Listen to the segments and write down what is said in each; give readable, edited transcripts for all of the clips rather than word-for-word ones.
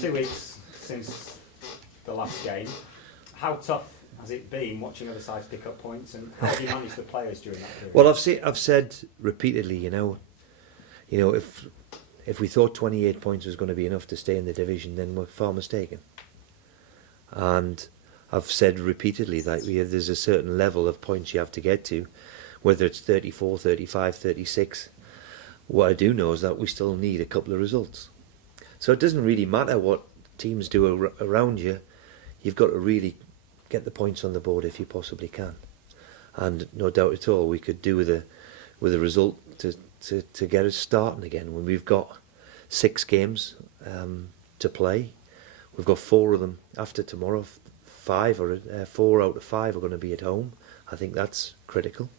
2 weeks since the last game. How tough has it been watching other sides pick up points, and how have you managed the players during that period? Well, I've said repeatedly, if we thought 28 points was going to be enough to stay in the division, then we're far mistaken. And I've said repeatedly that there's a certain level of points you have to get to, whether it's 34, 35, 36. What I do know is that we still need a couple of results. So it doesn't really matter what teams do around you. You've got to really get the points on the board if you possibly can. And no doubt at all, we could do with a result to get us starting again. When we've got 6 games to play, we've got 4 of them after tomorrow. 4 out of 5 are going to be at home. I think that's critical,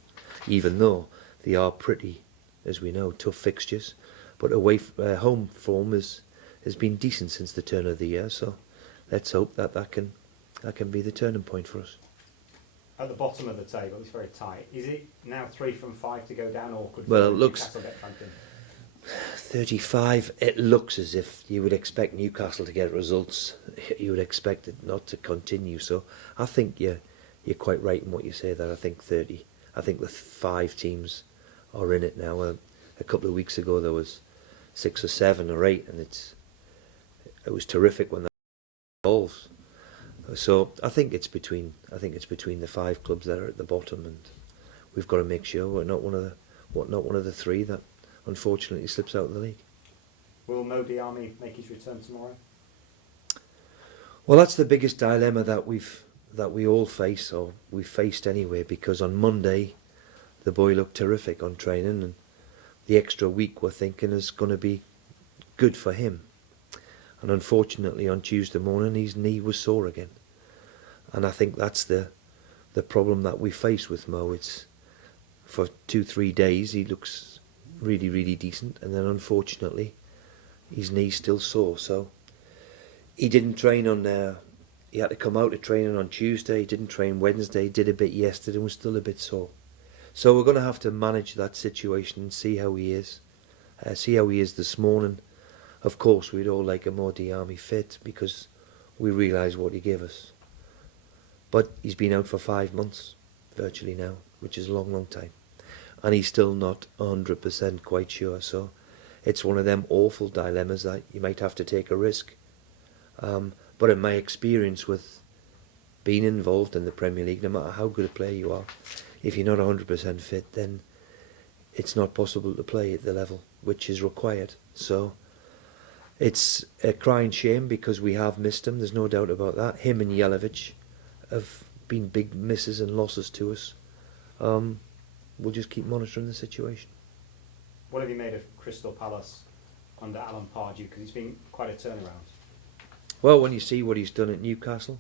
even though they are pretty, as we know, tough fixtures. But home form has been decent since the turn of the year. So let's hope that can be the turning point for us. At the bottom of the table, it's very tight. Is it now 3 from 5 to go down, or could Newcastle get clamped in? 35, it looks as if you would expect Newcastle to get results. You would expect it not to continue. So I think you're quite right in what you say there. I think 30. I think the 5 teams are in it now. A couple of weeks ago there was 6 or 7 or 8, and it was terrific when they involved. So I think it's between the 5 clubs that are at the bottom, and we've got to make sure we're not one of the 3 that unfortunately slips out of the league. Will Mo Diarmi make his return tomorrow? Well, that's the biggest dilemma that we all face, or we faced anyway, because on Monday the boy looked terrific on training, and the extra week we're thinking is going to be good for him. And unfortunately on Tuesday morning his knee was sore again. And I think that's the problem that we face with Mo. It's for 2-3 days he looks really, really decent, and then unfortunately his knee's still sore. So he didn't train on he had to come out of training on Tuesday, he didn't train Wednesday, he did a bit yesterday and was still a bit sore. So we're going to have to manage that situation and see how he is. This morning. Of course, we'd all like a Mo Diarmi fit, because we realise what he gave us. But he's been out for 5 months, virtually now, which is a long, long time. And he's still not 100% quite sure. So it's one of them awful dilemmas that you might have to take a risk. But in my experience with being involved in the Premier League, no matter how good a player you are, if you're not 100% fit, then it's not possible to play at the level which is required. So it's a crying shame, because we have missed him, there's no doubt about that. Him and Jelavic have been big misses and losses to us. We'll just keep monitoring the situation. What have you made of Crystal Palace under Alan Pardew? Because it's been quite a turnaround. Well, when you see what he's done at Newcastle,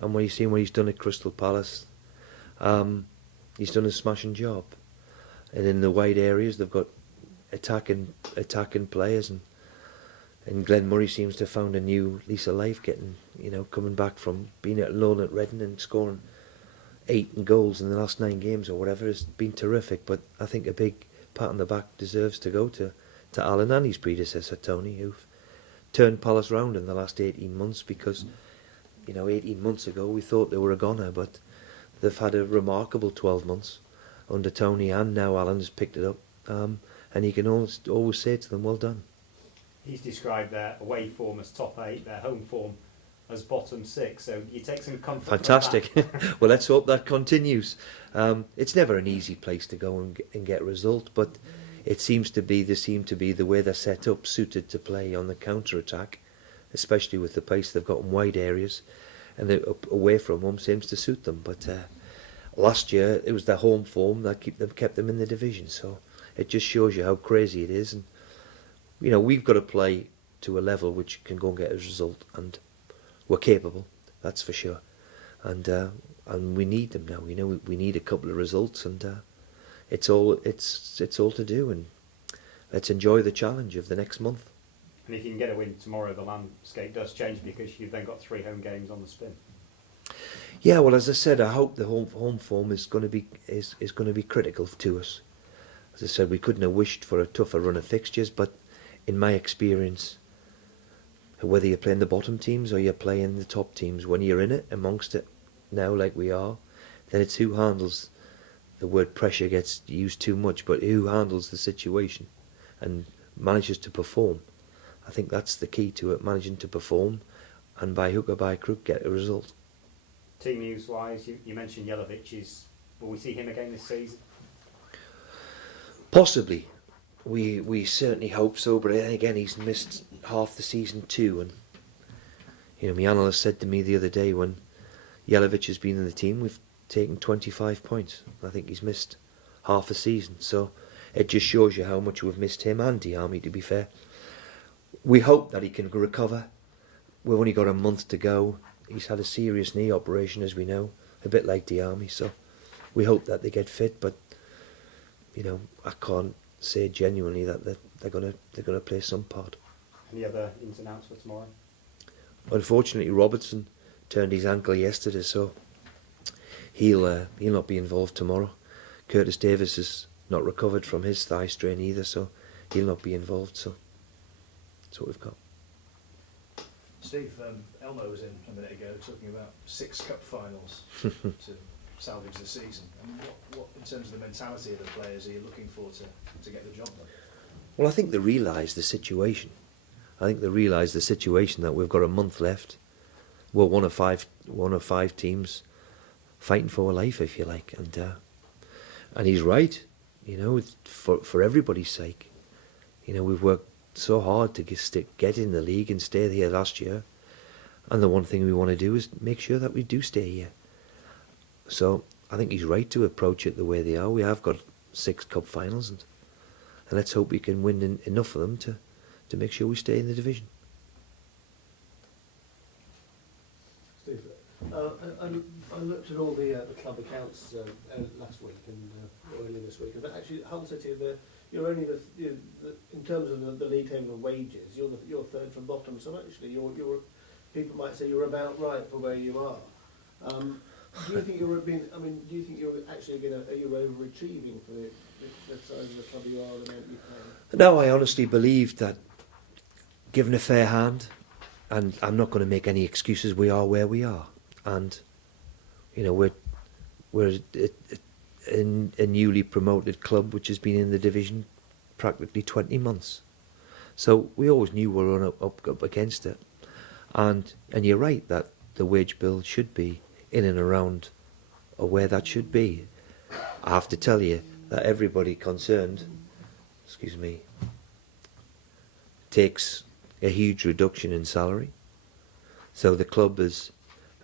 and when you see what he's done at Crystal Palace, he's done a smashing job. And in the wide areas, they've got attacking players, and Glenn Murray seems to have found a new lease of life, coming back from being at loan at Reading and scoring 8 goals in the last 9 games or whatever. Has been terrific. But I think a big pat on the back deserves to go to Alan and his predecessor Tony, who've turned Palace round in the last 18 months, because 18 months ago we thought they were a goner, but they've had a remarkable 12 months under Tony, and now Alan has picked it up, and you can always say to them, well done. He's described their away form as top 8, their home form as bottom 6, so you take some comfort. Fantastic. From that. Well, let's hope that continues. It's never an easy place to go and get a result, but it seems to be the way they're set up, suited to play on the counter-attack, especially with the pace they've got in wide areas, and the away from home seems to suit them. But last year it was their home form that kept them in the division, so it just shows you how crazy it is. And we've got to play to a level which can go and get a result, and we're capable, that's for sure. And we need them now. We need a couple of results, and it's all to do. And let's enjoy the challenge of the next month. And if you can get a win tomorrow, the landscape does change, because you've then got 3 home games on the spin. Yeah, well, as I said, I hope the home form is going to be critical to us. As I said, we couldn't have wished for a tougher run of fixtures, but in my experience, whether you're playing the bottom teams or you're playing the top teams, when you're in it, amongst it now like we are, then it's who handles, the word pressure gets used too much, but who handles the situation and manages to perform. I think that's the key to it, managing to perform and by hook or by crook get a result. Team news wise, you mentioned Jelavic. Will we see him again this season? Possibly. We certainly hope so, but again he's missed half the season too, and you know, my analyst said to me the other day, when Jelavic has been in the team, we've taken 25 points. I think he's missed half a season, so it just shows you how much we've missed him and Diami, to be fair. We hope that he can recover. We've only got a month to go. He's had a serious knee operation, as we know, a bit like Diami, so we hope that they get fit, but you know, I can't say genuinely that they're gonna play some part. Any other ins and outs for tomorrow? Unfortunately, Robertson turned his ankle yesterday, so he'll not be involved tomorrow. Curtis Davis has not recovered from his thigh strain either, so he'll not be involved. So that's what we've got. Steve, Elmo was in a minute ago talking about 6 cup finals to salvage the season. And what, in terms of the mentality of the players, are you looking for to get the job done? Well, I think they realise the situation. I think they realise the situation that we've got a month left. We're one of five teams fighting for our life, if you like, and he's right. You know, it's for everybody's sake. You know, we've worked so hard to get in the league and stay here last year, and the one thing we want to do is make sure that we do stay here. So I think he's right to approach it the way they are. We have got 6 cup finals, and let's hope we can win enough of them to make sure we stay in the division. Steve, I looked at all the club accounts last week and earlier this week, but actually Hull said to you that you're only in terms of the league table of wages, you're third from bottom. So actually, you're people might say you're about right for where you are. Do you think you're being? I mean, do you think you're actually are you overachieving for the size of the club you are, the amount you pay? No, I honestly believe that, given a fair hand, and I'm not going to make any excuses, we are where we are, and you know we're a newly promoted club which has been in the division practically 20 months, so we always knew we were up against it, and you're right that the wage bill should be in and around or where that should be. I have to tell you that everybody concerned, takes a huge reduction in salary. So the club has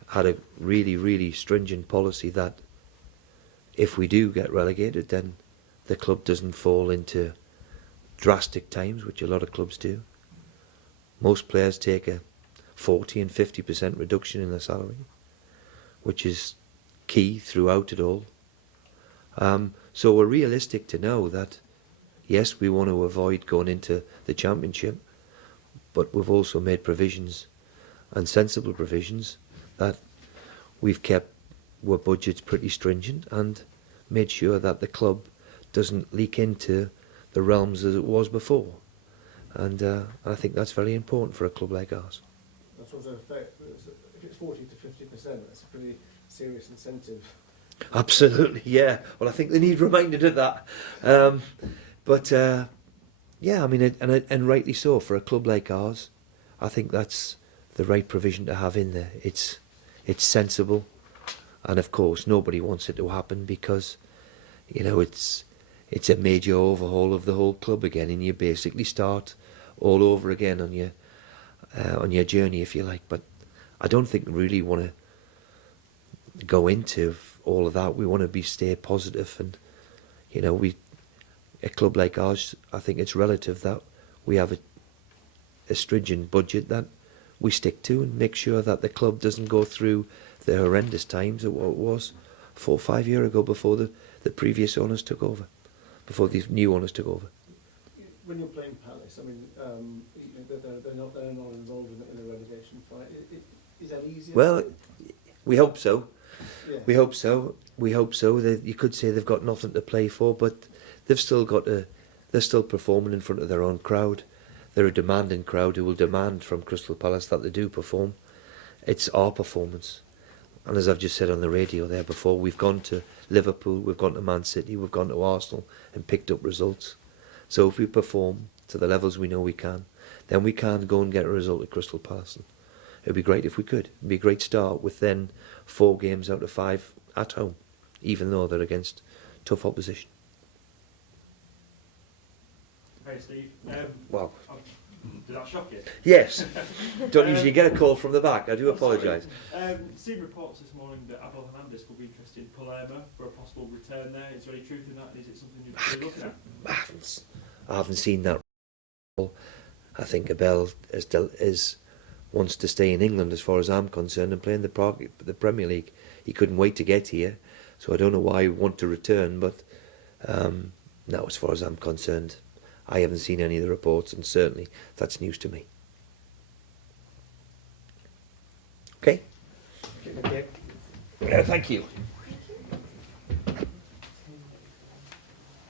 had a really, really stringent policy that if we do get relegated, then the club doesn't fall into drastic times, which a lot of clubs do. Most players take a 40 and 50% reduction in their salary, which is key throughout it all. So we're realistic to know that, yes, we want to avoid going into the championship, but we've also made provisions, and sensible provisions, that we've kept our budgets pretty stringent and made sure that the club doesn't leak into the realms as it was before. And I think that's very important for a club like ours. That's also if it's 40 to 50%, that's a pretty serious incentive. Absolutely, yeah. Well, I think they need reminded of that. Yeah, I mean, and rightly so for a club like ours. I think that's the right provision to have in there. It's sensible, and of course nobody wants it to happen because, you know, it's a major overhaul of the whole club again, and you basically start all over again on your journey, if you like. But I don't think we really want to go into all of that. We want to stay positive, and you know, a club like ours, I think it's relative that we have a stringent budget that we stick to and make sure that the club doesn't go through the horrendous times that what it was 4 or 5 years ago before the previous owners took over, before these new owners took over. When you're playing Palace, I mean, they're not involved in the relegation fight. Is that easier? Well, we hope so. Yeah. We hope so. You could say they've got nothing to play for, but they've still got they're still performing in front of their own crowd. they're a demanding crowd who will demand from Crystal Palace that they do perform. It's our performance. And as I've just said on the radio there before, we've gone to Liverpool, we've gone to Man City, we've gone to Arsenal and picked up results. So if we perform to the levels we know we can, then we can go and get a result at Crystal Palace. And it'd be great if we could. It'd be a great start with then 4 games out of 5 at home, even though they're against tough opposition. Hey Steve, Wow. did that shock you? Yes. Don't usually get a call from the back. I do apologise. Seen reports this morning that Abel Hernandez could be interested in Palermo for a possible return there. Is there any truth in that? And is it something you're looking at? I haven't seen that. I think Abel wants to stay in England as far as I'm concerned and play in the Premier League. He couldn't wait to get here, so I don't know why he would want to return, but no, as far as I'm concerned, I haven't seen any of the reports, and certainly that's news to me. Okay? Okay. Thank you.